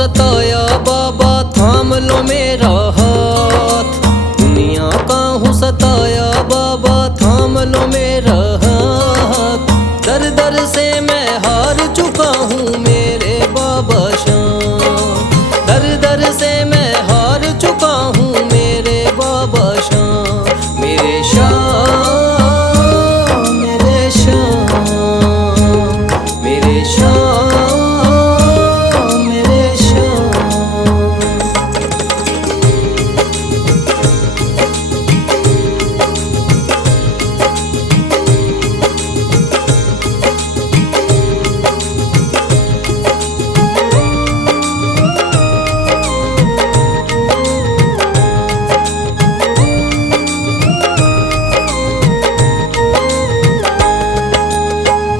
सताया बाबा थाम लो मेरा हाथ। दुनिया काहू सताया बाबा थाम लो मेरा हाथ। दर दर से मैं हार चुका हूँ मेरे बाबा शाम। दर दर से मैं हार चुका हूँ मेरे बाबा शाम। मेरे शाम मेरे शाम मेरे शाम मेरे शाम।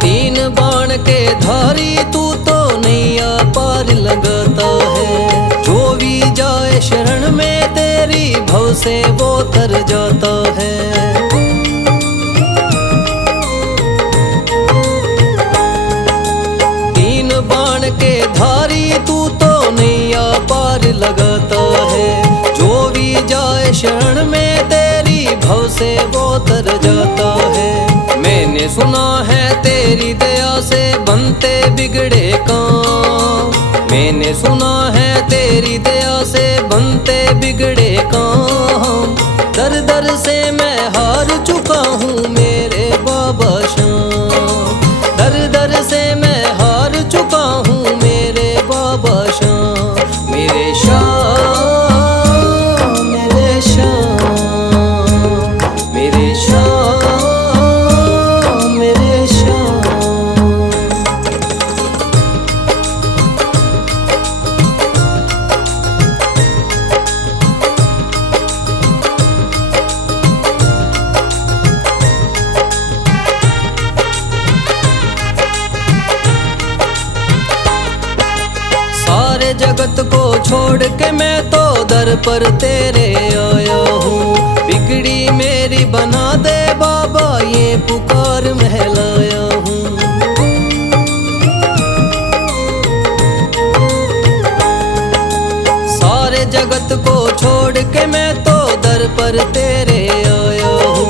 तीन बाण के धारी तू तो नैया पार लगाता है। जो भी जाए शरण में तेरी भव से वो तर जाता है। तीन बाण के धारी तू तो नैया पार लगाता है। जो भी जाए शरण में तेरी भव से वो तर जाता है। मैंने सुना है तेरी दया से बनते बिगड़े काम। मैंने सुना है तेरी दया से बनते बिगड़े काम। दर दर से मैं हार चुका हूँ मेरे बाबा शाम। दर दर से मैं हार चुका हूँ मेरे बाबा शाम। मेरे शाम मेरे शाम मेरे शाम मेरे शाम। सारे जगत को छोड़ के मैं तो दर पर तेरे आया हूँ। बिगड़ी मेरी बना दे बाबा ये पुकार महलाया हूँ। सारे जगत को छोड़ के मैं तो दर पर तेरे आया हूँ।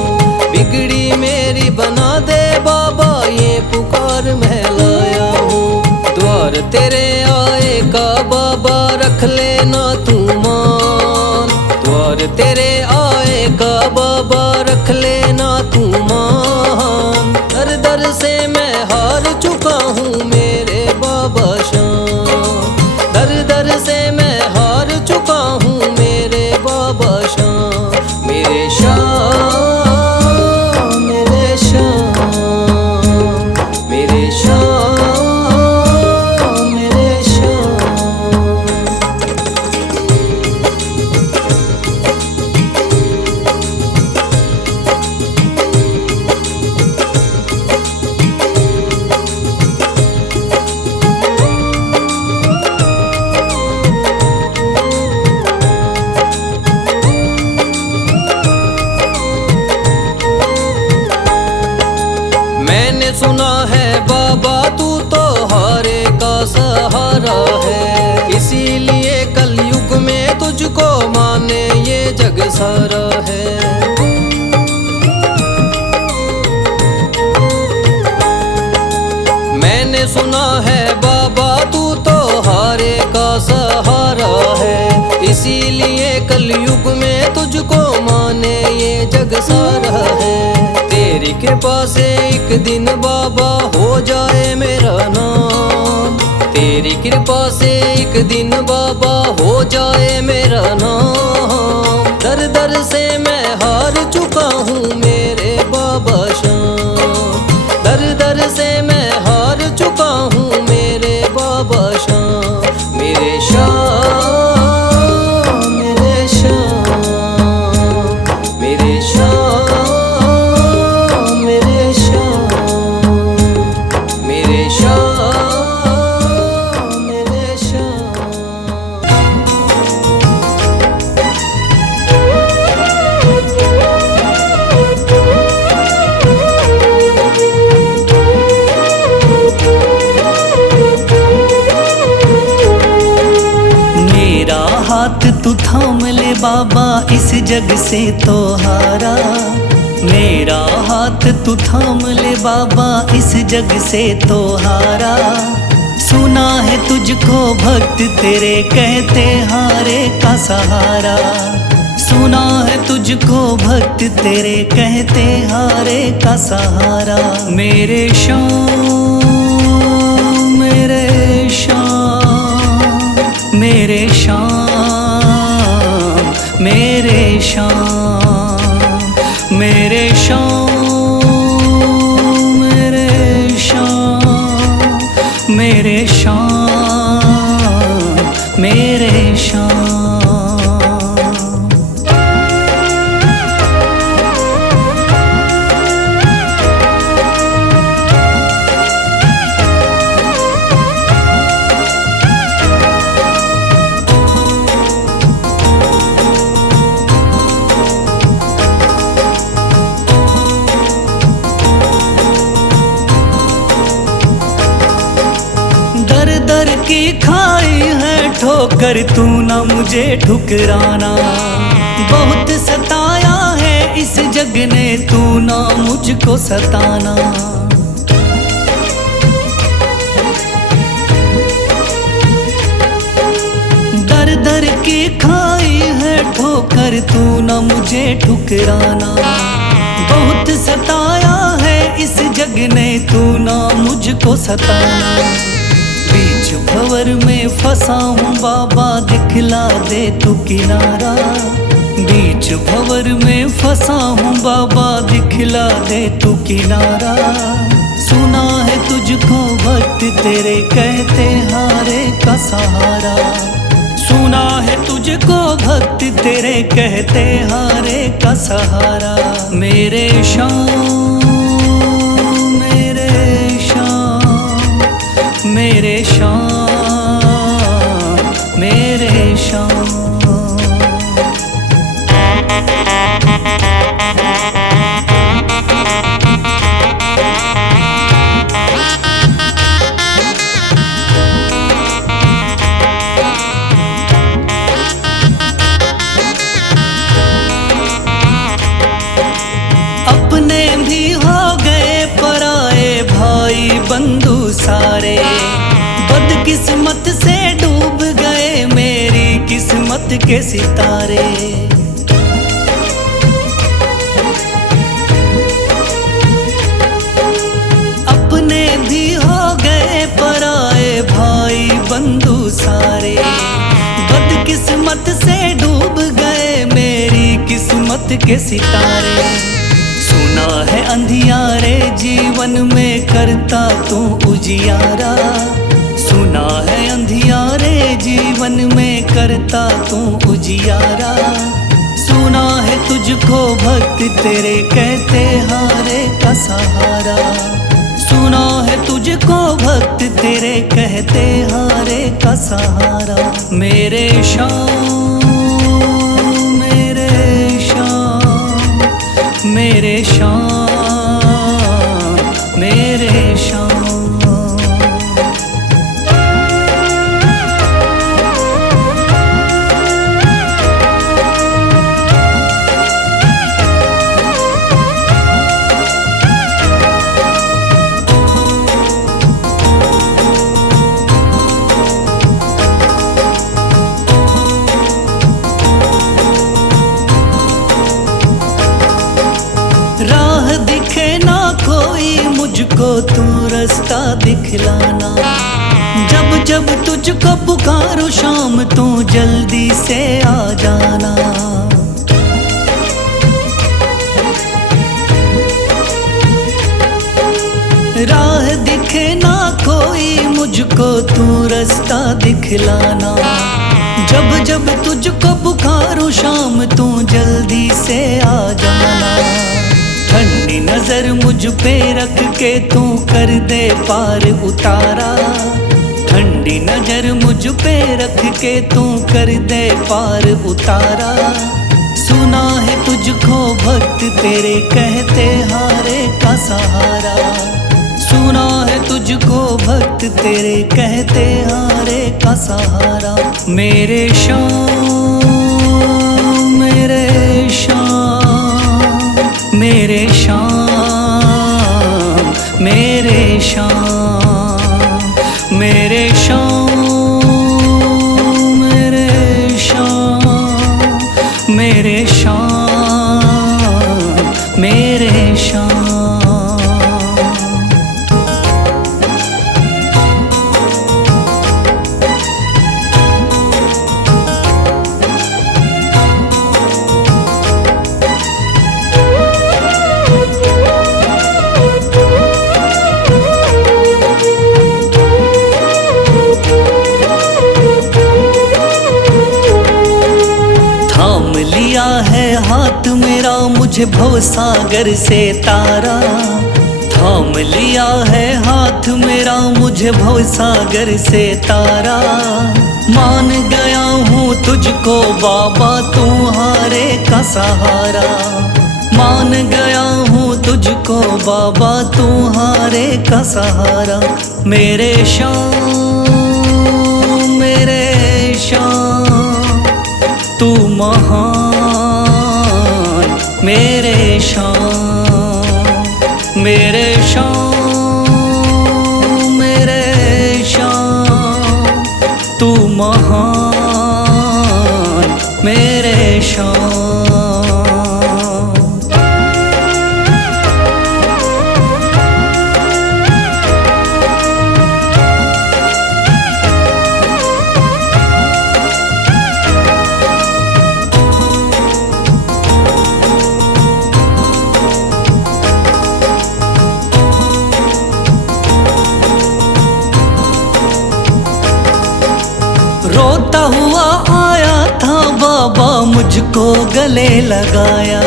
बिगड़ी मेरी बना दे बाबा ये पुकार महलाया हूँ। द्वार तेरे आए का बाबा रख लेना तू मान। द्वार तेरे आए का बाबा रख लेना तू मान। दर दर से मैं हार चुका हूँ मेरे बाबा शाम। दर दर से मैं हार चुका हूँ मेरे बाबा शाम। मेरे शाम मेरे शाम मेरे शाम मेरे शाम। मैंने सुना है बाबा तू तो हारे का सहारा है। इसीलिए कलयुग में तुझको माने ये जग सारा है। मैंने सुना है बाबा तू तो हारे का सहारा है। इसीलिए कलयुग में तुझको माने ये जग सारा है। तेरी कृपा से एक दिन बाबा हो जाए मेरा नाम। तेरी कृपा से एक दिन बाबा हो जाए मेरा नाम। दर दर से मैं हार चुका हूँ मेरे बाबा शाम। दर दर से मैं हार चुका हूँ मेरे बाबा शाम। मेरे शाम मेरे शाम मेरे शाम मेरे शाम मेरे शाम मेरे शाम। तू थाम ले बाबा इस जग से तो हारा। मेरा हाथ तू थाम ले बाबा इस जग से तो हारा। सुना है तुझको भक्त तेरे कहते हारे का सहारा। सुना है तुझको भक्त तेरे कहते हारे का सहारा। मेरे श्याम मेरे श्याम मेरे श्याम मेरे श्याम मेरे श्याम मेरे श्याम मेरे श्याम मेरे श्याम। दर की खाई है ठोकर तू ना मुझे ठुकराना। बहुत सताया है इस जग ने तू ना मुझको सताना। दर दर की खाई है ठोकर तू ना मुझे ठुकराना। बहुत सताया है इस जग ने तू ना मुझको सताना। बीच भंवर में फंसा हूँ बाबा दिखला दे तू किनारा। बीच भंवर में फंसा हूँ बाबा दिखला दे तू किनारा। सुना है तुझको भक्त तेरे कहते हारे का सहारा। सुना है तुझको भक्त तेरे कहते हारे का सहारा। मेरे श्याम मेरे श्याम मेरे श्याम मेरे श्याम। अपने भी हो गए पराए भाई बंधु सारे। बदकिस्मत से डूब गए मेरी किस्मत के सितारे। अपने भी हो गए पराए भाई बंधु सारे। बदकिस्मत से डूब गए मेरी किस्मत के सितारे। सुना है अंधियारे जीवन में करता तू उजियारा। सुना है अंधियारे जीवन में करता तू उजियारा। सुना है तुझको भक्त तेरे कहते हारे का सहारा। सुना है तुझको भक्त तेरे कहते हारे का सहारा। मेरे श्याम मेरे श्याम मेरे श्याम मेरे श्याम। राह दिखे ना कोई मुझको तू रास्ता दिखलाना। जब जब तुझको पुकारो शाम तू जल्दी से आ जाना। राह दिखे ना कोई मुझको तू रास्ता दिखलाना। जब जब तुझको पुकारो शाम तू जल्दी से आ जाना। ठंडी नजर मुझ पे रख के तू कर दे पार उतारा। ठंडी नजर मुझ पे रख के तू कर दे पार उतारा। सुना है तुझको भक्त तेरे कहते हारे का सहारा। सुना है तुझको भक्त तेरे कहते हारे का सहारा। मेरे श्याम मेरे शाम, मेरे शाम, मेरे शाम, मेरे शाम, मेरे शाम, मेरे शाम, मेरे शाम। थाम लिया है हाथ मेरा मुझे भवसागर से तारा, थाम लिया है हाथ मेरा मुझे भवसागर से तारा। मान गया हूँ तुझको बाबा तुम्हारे का सहारा, मान गया हूँ तुझको बाबा तुम्हारे का सहारा। मेरे शाम, मेरे शाम, तू महान, मेरे शाम, मेरे शाम, मेरे शाम, तू महान, मेरे शाम। रोता हुआ आया था बाबा मुझको गले लगाया,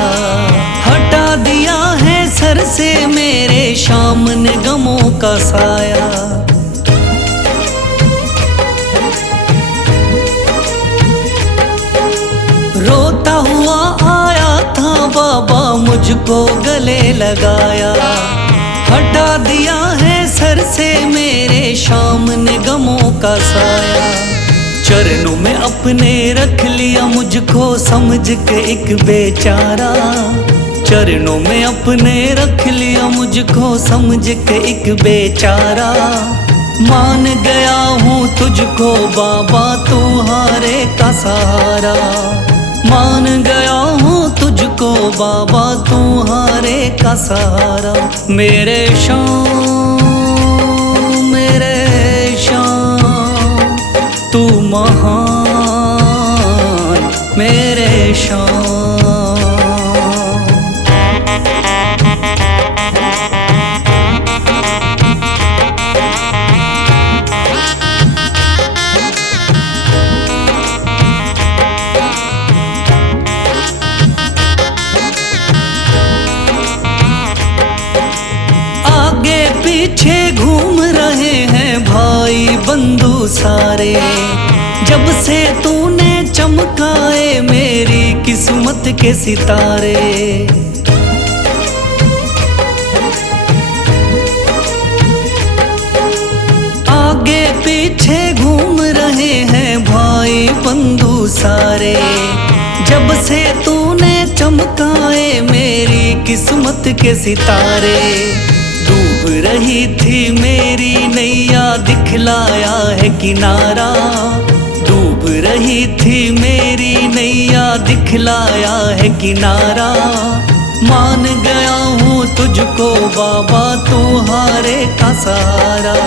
हटा दिया है सर से मेरे शाम ने गमों का साया। रोता हुआ आया था बाबा मुझको गले लगाया, हटा दिया है सर से मेरे शाम ने गमों का साया। चरणों में अपने रख लिया मुझको समझ के एक बेचारा, चरणों में अपने रख लिया मुझको समझ के एक बेचारा। मान गया हूँ तुझको बाबा तुम्हारे का सहारा, मान गया हूँ तुझको बाबा तुम्हारे का सहारा। मेरे शाम, मेरे शाम, तू महान, मेरे शाम। आगे पीछे घूम रहे हैं भाई बंधु सारे, जब से तूने चमकाए मेरी किस्मत के सितारे। आगे पीछे घूम रहे हैं भाई बंधु सारे, जब से तूने चमकाए मेरी किस्मत के सितारे। डूब रही थी मेरी नैया दिखलाया है किनारा, डूब रही थी मेरी नैया दिखलाया है किनारा। मान गया हूँ तुझको बाबा तुम्हारे का सहारा,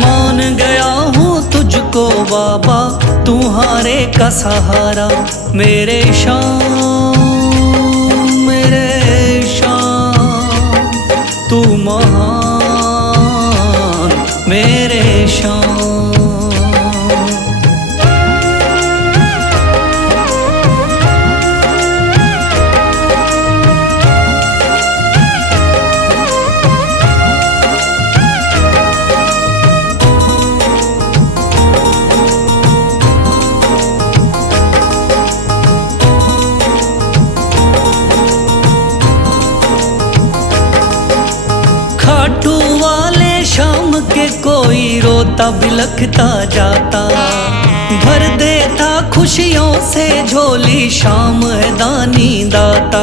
मान गया हूँ तुझको बाबा तुम्हारे का सहारा। मेरे शाम, मेरे शाम, तू महान, मेरे शाम। खाटू वाले शाम के कोई रोता बिलखता जाता, भर देता खुश खुशियों से झोली शाम है दानी दाता।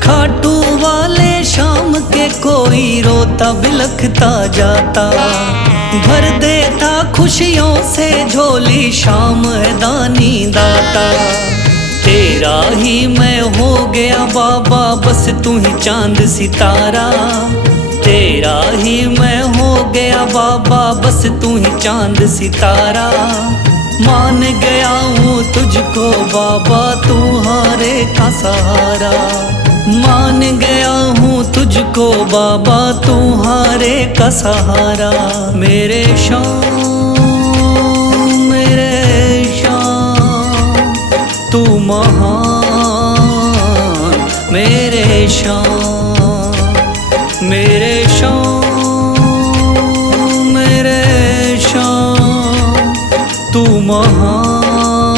खाटू वाले शाम के कोई रोता बिलखता जाता। भर देता खुशियों से झोली शाम है दानी दाता। तेरा ही मैं हो गया बाबा बस तू ही चांद सितारा। तेरा ही मैं हो गया बाबा बस तू ही चांद सितारा। मान गया हूँ तुझको बाबा तू हारे का सहारा। मान गया हूँ तुझको बाबा तू हारे का सहारा। मेरे शाम तू महान। मेरे शाम मेरे शाम तू महान।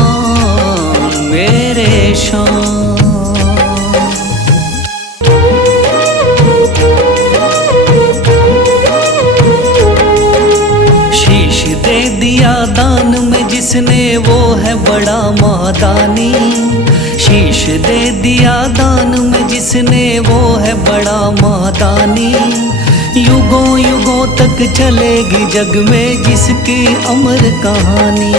मेरे शाम दिया दान में जिसने वो है बड़ा मादानी। शीश दे दिया दान में जिसने वो है बड़ा मादानी। युगों युगों तक चलेगी जग में जिसकी अमर कहानी।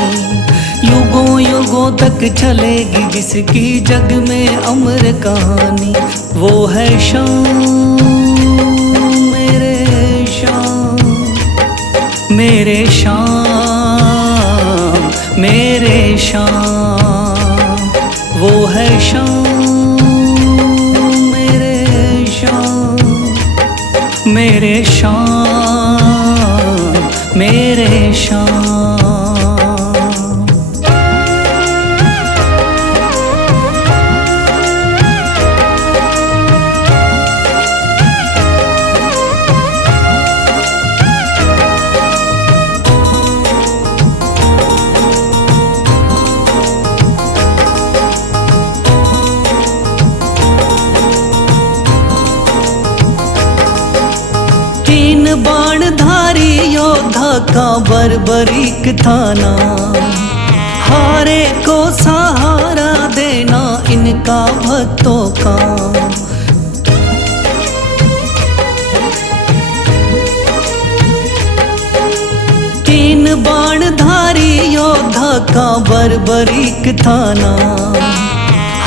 युगों युगों तक चलेगी जिसकी जग में अमर कहानी। वो है शाम मेरे शाम मेरे शाम मेरे शाम। वो है शाम मेरे शाम मेरे शाम मेरे शाम। तीन बाणधारी योद्धा का बर्बरीक थाना। हारे को सहारा देना इनका भक्तों का। तीन बाणधारी योद्धा का बर्बरीक थाना।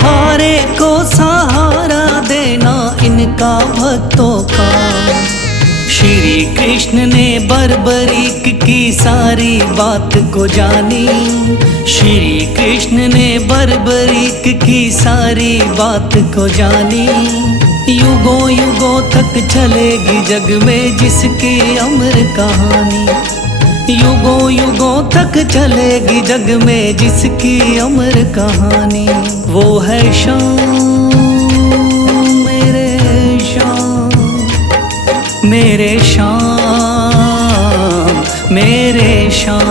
हारे को सहारा देना इनका भक्तों का। श्री कृष्ण ने बर्बरीक की सारी बात को जानी। श्री कृष्ण ने बर्बरीक की सारी बात को जानी। युगों युगों तक चलेगी जग में जिसकी अमर कहानी। युगों युगों तक चलेगी जग में जिसकी अमर कहानी। वो है शाम मेरे शाम मेरे शाम मेरे शाम।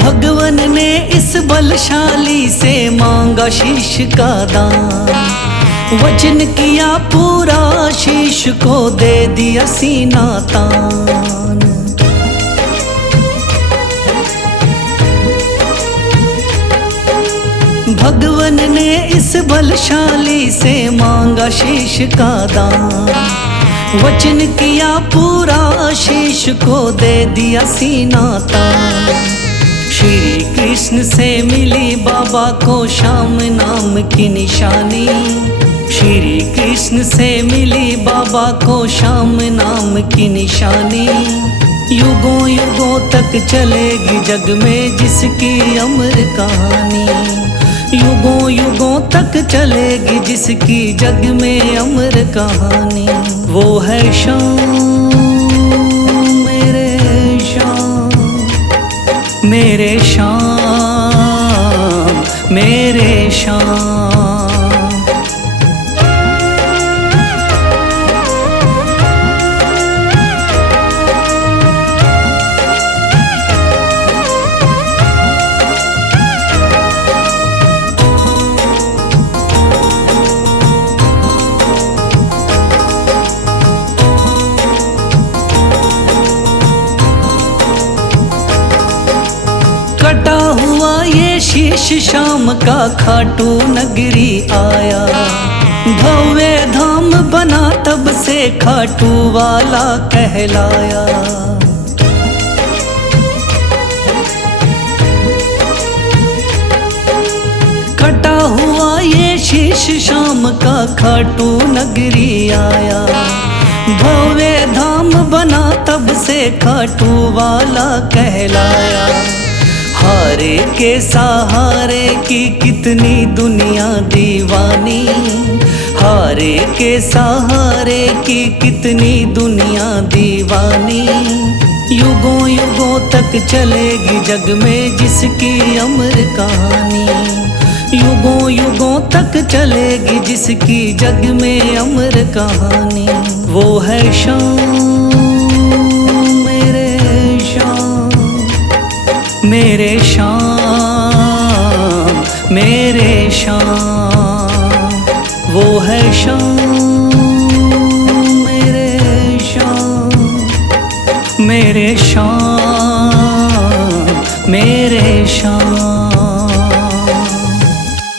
भगवन ने इस बलशाली से मांगा शीश का दान। वचन किया पूरा शीश को दे दिया सीना तान। भगवन ने इस बलशाली से मांगा शीश का दान। वचन किया पूरा शीश को दे दिया सीना तान। श्री कृष्ण से मिली बाबा को श्याम नाम की निशानी। श्री कृष्ण से मिली बाबा को श्याम नाम की निशानी। युगों युगों तक चलेगी जग में जिसकी अमर कहानी। युगों युगों तक चलेगी जिसकी जग में अमर कहानी। वो है शाम मेरे शाम मेरे शाम मेरे शाम। शीश शाम का खाटू नगरी आया, भव्य धाम बना तब से खाटू वाला कहलाया। कटा हुआ ये शीश शाम का खाटू नगरी आया, भव्य धाम बना तब से खाटू वाला कहलाया। हारे के सहारे की कितनी दुनिया दीवानी, हारे के सहारे की कितनी दुनिया दीवानी। युगों युगों तक चलेगी जग में जिसकी अमर कहानी, युगों युगों तक चलेगी जिसकी जग में अमर कहानी। वो है शाम मेरे शाम, मेरे शाम मेरे शाम। वो है शाम मेरे शाम, मेरे शाम मेरे शाम।